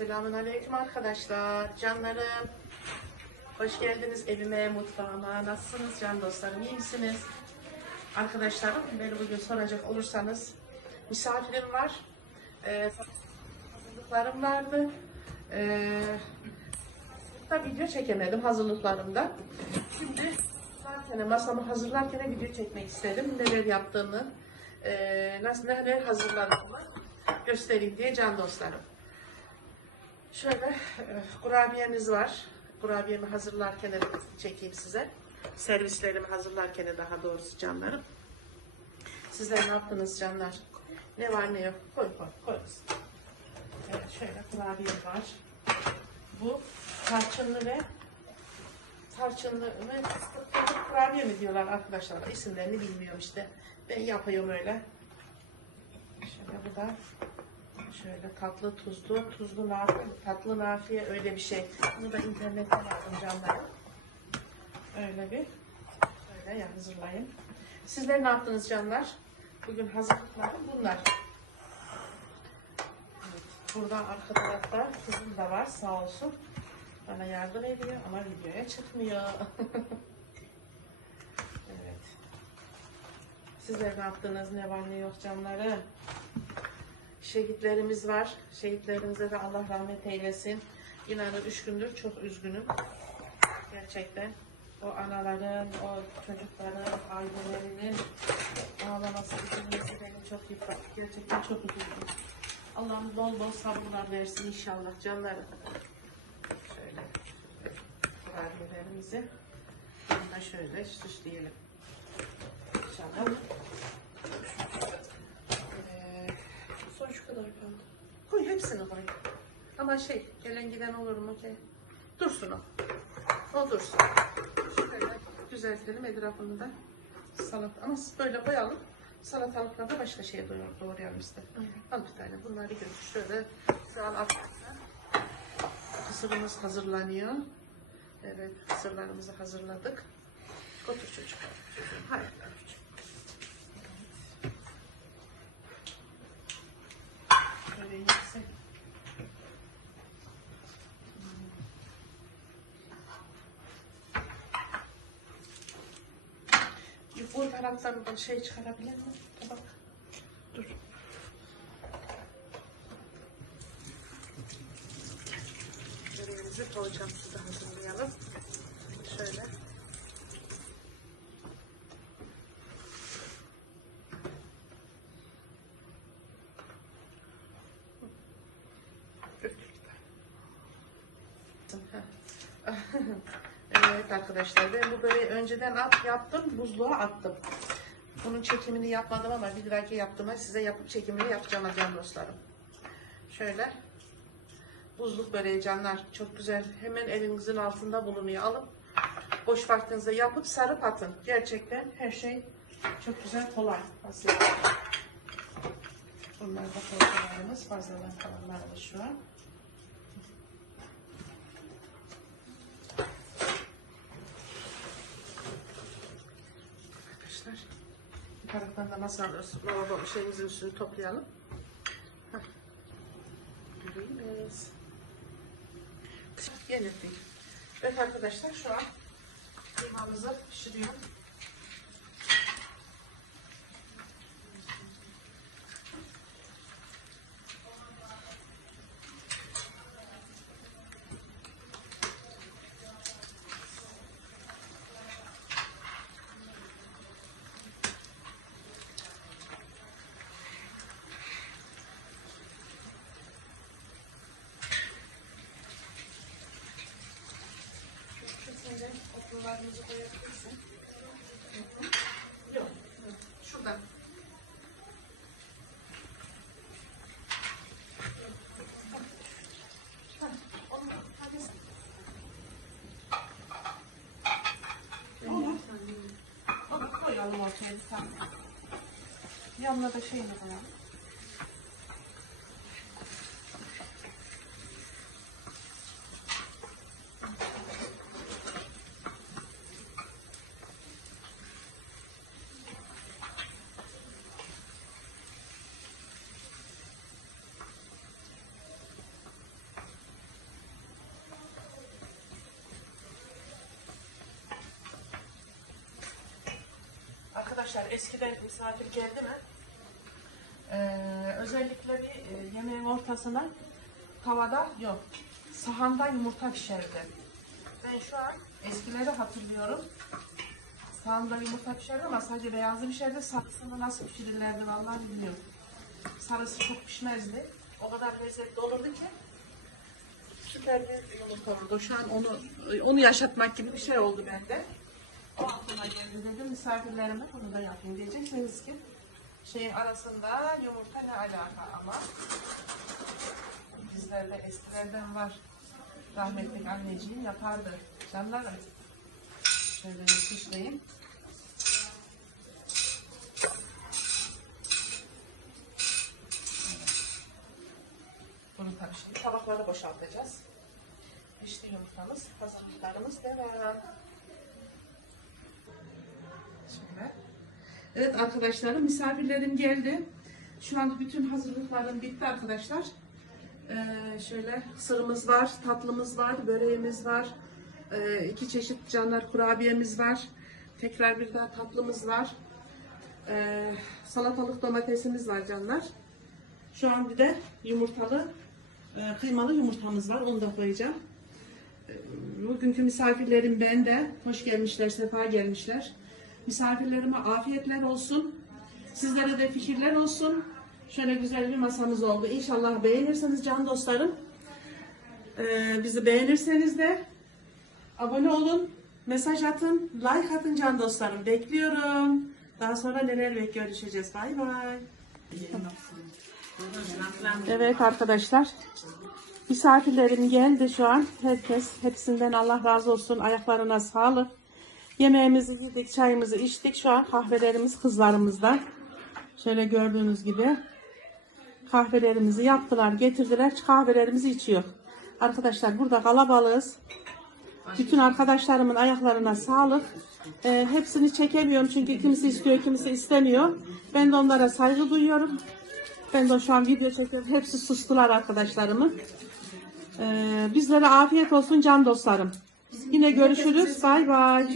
Selamun Aleyküm arkadaşlar, canlarım. Hoş geldiniz evime, mutfağıma. Nasılsınız can dostlarım, iyi misiniz? Arkadaşlarım, beni bugün soracak olursanız misafirim var. Ee, hazırlıklarım vardı. Ee, da video çekemedim hazırlıklarımda. Şimdi zaten masamı hazırlarken video çekmek istedim. Neler yaptığımı, e, nasıl neler hazırladığımı göstereyim diye can dostlarım. Şöyle e, kurabiyemiz var. Kurabiyemi hazırlarken çekeyim size. Servislerimi hazırlarken daha doğrusu canlarım. Sizler ne yaptınız canlar? Ne var ne yok? Koy koy koy. Evet şöyle kurabiyem var. Bu tarçınlı ve tarçınlı ve kurabiye mi diyorlar arkadaşlar? İsimlerini bilmiyorum işte. Ben yapıyorum öyle. Şöyle bu da şöyle tatlı tuzlu, tuzlu nafiye, tatlı nafiye öyle bir şey. Bunu da internetten aldım canlarım. Öyle bir öyle hazırlayın. Sizler ne yaptınız canlar? Bugün hazırlıklarım bunlar. Evet, burada arka tarafta kızım da var sağ olsun. Bana yardım ediyor ama videoya çıkmıyor. evet. Sizler ne yaptınız? Ne var ne yok canlarım? Şehitlerimiz var. Şehitlerimize de Allah rahmet eylesin. İnanın üç gündür çok üzgünüm. Gerçekten. O anaların, o çocukların, ailelerinin ağlaması, üzülmesi beni çok yıprattı. Gerçekten çok üzüldüm. Allah'ım bol bol sabırlar versin inşallah canlarım. Şöyle kurabiyelerimizi bununla şöyle süsleyelim. İnşallah. Ee, Son şu kadar kaldı. Hepsini koy. Ama şey gelen giden olur mu ki? Dursun o. O dursun. Şöyle düzeltelim etrafını da. Salat ama böyle koyalım. Salatalıkla da başka doğru doğrayalım işte. Al bir tane bunları götür. Şöyle sağ altına. Kısırımız hazırlanıyor. Evet kısırlarımızı hazırladık. Otur çocuk. Hayır. Şöyle yüksek. Bu taraftan da şey çıkarabilir mi? Tabak. Dur. Böreğimizi poğaçamızı da hazırlayalım. Şöyle. evet arkadaşlar ben bu böreği önceden at yaptım buzluğa attım. Bunun çekimini yapmadım ama bir dahaki yaptığımda size yapıp çekimini yapacağım canım dostlarım. Şöyle buzluk böreği canlar çok güzel hemen elinizin altında bulunuyor alıp boş vaktinizde yapıp sarıp atın. Gerçekten her şey çok güzel kolay. Basit. Bunlar da poğaçalarımız fazladan kalanlar da şu an. Arkadaşlar bir taraftan da masanın lavabo şeyimizin üstünü toplayalım. Göreyimiz. Yenildik. Evet arkadaşlar şu an kıymamızı pişiriyorum. Kesinlikle okullarımızı koyabilirsin. Yok. Şuradan. Hah, onu- hadi sen. Onu- Onu koyalım ortaya bir tane. Yanına da şeyini koyalım. Arkadaşlar eskiden misafir geldi mi? Ee, özellikle bir e, yemeğin ortasına tavada yok. Sahanda yumurta pişerdi. Ben şu an eskileri hatırlıyorum. Sahanda yumurta pişerdi ama sadece beyazı pişerdi. Sarısını nasıl pişirirlerdi vallahi bilmiyorum. Sarısı çok pişmezdi. O kadar lezzetli olurdu ki. Süper bir yumurta olurdu. Şu an onu onu yaşatmak gibi bir şey oldu bende. Geldi dedim misafirlerime bunu da yapayım diyeceksiniz ki şeyin arasında yumurta ne alaka ama bizlerde eskilerden var. Rahmetli anneciğim yapardı. Canlarım. Şöyle bir süsleyeyim. Bunu tabii şimdi tabaklara boşaltacağız. İşte yumurtamız, hazırlıklarımız devam. Şöyle. Evet arkadaşlarım misafirlerim geldi. Şu an bütün hazırlıklarım bitti arkadaşlar. Ee, şöyle sırımız var, tatlımız var, böreğimiz var. Ee, iki çeşit canlar kurabiyemiz var. Tekrar bir daha tatlımız var. Ee, salatalık domatesimiz var canlar. Şu an bir de yumurtalı, e, kıymalı yumurtamız var. Onu da koyacağım. Ee, Bugünkü misafirlerim ben de. Hoş gelmişler, sefa gelmişler. Misafirlerime afiyetler olsun. Sizlere de fikirler olsun. Şöyle güzel bir masamız oldu. İnşallah beğenirseniz can dostlarım. Ee, bizi beğenirseniz de abone olun, mesaj atın, like atın can dostlarım. Bekliyorum. Daha sonra neler görüşeceğiz. Bay bay. Evet arkadaşlar. Misafirlerim geldi şu an. Herkes hepsinden Allah razı olsun. Ayaklarına sağlık. Yemeğimizi yedik, çayımızı içtik. Şu an kahvelerimiz kızlarımızda. Şöyle gördüğünüz gibi kahvelerimizi yaptılar, getirdiler. Kahvelerimizi içiyor. Arkadaşlar burada kalabalığız. Bütün arkadaşlarımın ayaklarına sağlık. Ee, hepsini çekemiyorum çünkü kimisi istiyor, kimisi istemiyor. Ben de onlara saygı duyuyorum. Ben de şu an video çekiyorum. Hepsi sustular arkadaşlarımın. Ee, bizlere afiyet olsun can dostlarım. Yine görüşürüz. Bay bay.